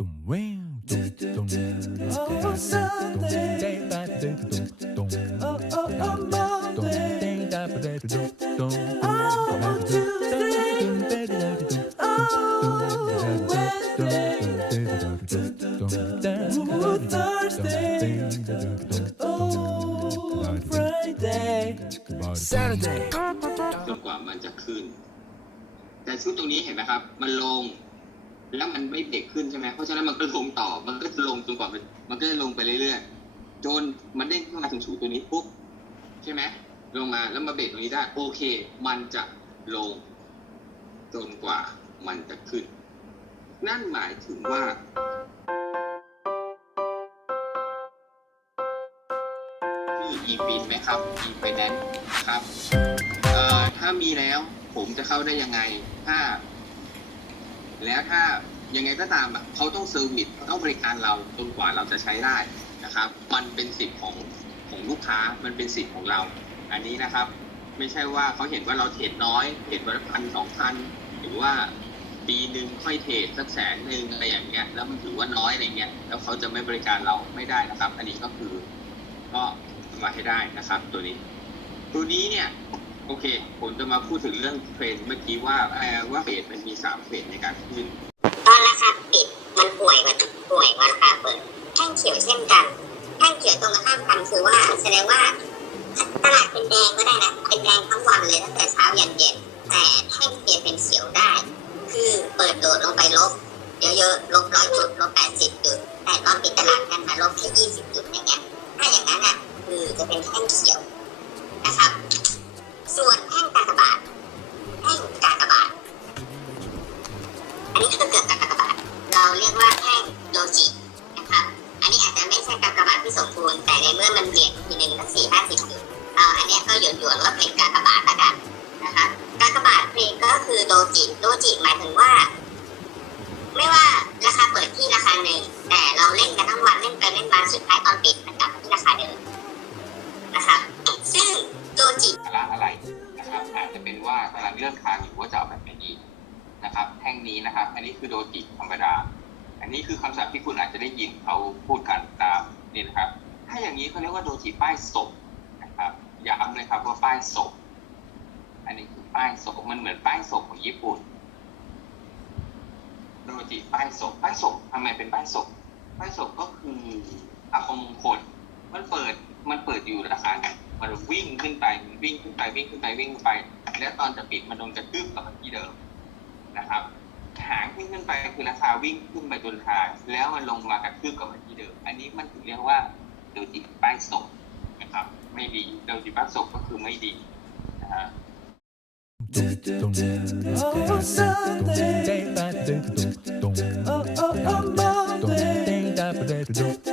Dum wow, dum dum Oh, Sunday. Oh, oh, oh, Monday. Oh, Tuesday. Oh, Wednesday. Ooh, Thursday. Oh, Friday. Saturday. จนกว่ามันจะขึ้นแต่ชุดตรงนี้เห็นไหมครับมันลง แล้วมันไม่เบรกขึ้นใช่ไหมเพราะฉะนั้นมันก็ลงต่อ มันก็จะลงจนกว่ามันมันก็จะลงไปเรื่อยๆจนมันเด้งขึ้นมาถึงสูงตัวนี้ปุ๊บใช่ไหมลงมาแล้วมาเบรกตรงนี้ได้โอเค มันจะลงจนกว่ามันจะขึ้น นั่นหมายถึงว่ามี e-fin ไหมครับ e-finance ครับเอ่อถ้ามีแล้วผมจะเข้าได้ยังไงถ้า แล้วถ้ายังไงก็ตามอะเขาต้องเซอร์วิสต้องบริการเราจนกว่าเราจะใช้ได้นะครับ มันเป็นสิทธิ์ของของลูกค้ามันเป็นสิทธิ์ของเรา อันนี้นะครับ ไม่ใช่ว่าเขาเห็นว่าเราเทรดน้อยเทรดวันละพันสองพันหรือว่าปีหนึ่งค่อยเทรดสักแสนหนึ่งอะไรอย่างเงี้ยแล้วมันถือว่าน้อยอะไรเงี้ยแล้วเขาจะไม่บริการเราไม่ได้นะครับ อันนี้ก็คือก็มาให้ได้นะครับ ตัวนี้ ตัวนี้เนี่ย โอเค ผมจะมาพูดถึงเรื่องเทรนด์เมื่อกี้ว่าเอ่อว่าเฟสมันมีสามเฟสในการขึ้นตอนราคาปิดมันป่วยกว่าป่วยกว่าราคาเปิดแท่งเขียวเช่นกันแท่งเขียวตรงข้ามกันคือว่าแสดงว่าตลาดเป็นแดงก็ได้นะเป็นแดงทั้งวันเลยตั้งแต่เช้ายันเย็น แต่แท่งเปลี่ยนเป็นเขียวได้ คือเปิดโดดลงไปลบเยอะๆลบร้อยจุดลบแปดสิบจุดแต่ตอนปิดตลาดกันมาลบแค่ยี่สิบจุดอย่างเงี้ยถ้าอย่างนั้นอะคือจะเป็นแท่งเขียว อันนี้คือเกือบกากบาทเราเรียกว่าแท่งโดจินะครับ อันนี้อาจจะไม่ใช่กากบาทที่สมบูรณ์แต่ในเมื่อมันเบียดทีหนึ่งสี่ห้าสิบเอาอันนี้ก็หยวนหยวนว่าเป็นกากบาทละกันนะครับกากบาทเองก็คือโดจิโดจิหมายถึงว่า ไม่ว่าราคาเปิดที่ราคาหนึ่งแต่เราเล่นกันทั้งวันเล่นไปเล่นมาสุดท้ายตอนปิดมันกลับมาที่ราคาเดิมนะครับซึ่งโดจิสาระอะไรนะครับอาจจะเป็นว่ากำลังเลือกทางอยู่ว่าจะเอาแบบไห นะครับแท่งนี้นะครับ อันนี้คือโดจิธรรมดา อันนี้คือคำศัพท์ที่คุณอาจจะได้ยินเขาพูดกันตามนี่นะครับ ถ้าอย่างนี้เขาเรียกว่าโดจิป้ายศพนะครับย้ำเลยครับว่าป้ายศพอันนี้คือป้ายศพมันเหมือนป้ายศพของญี่ปุ่นโดจิป้ายศพป้ายศพทำไมเป็นป้ายศพป้ายศพก็คืออาคมมงคลมันเปิดมันเปิดอยู่ราคาไหนมันวิ่งขึ้นไปวิ่งขึ้นไปวิ่งขึ้นไปวิ่งขึ้นไป แล้วตอนจะปิดมันโดนกระทืบกลับมาที่เดิม นะครับหางวิ่งขึ้นไปคือราคาวิ่งขึ้นไปจนทาง แล้วมันลงมากระทืบกับมาที่เดิม อันนี้มันถึงเรียกว่าโดจิป้ายศกนะครับ ไม่ดีโดจิป้ายศกก็คือไม่ดีนะฮะ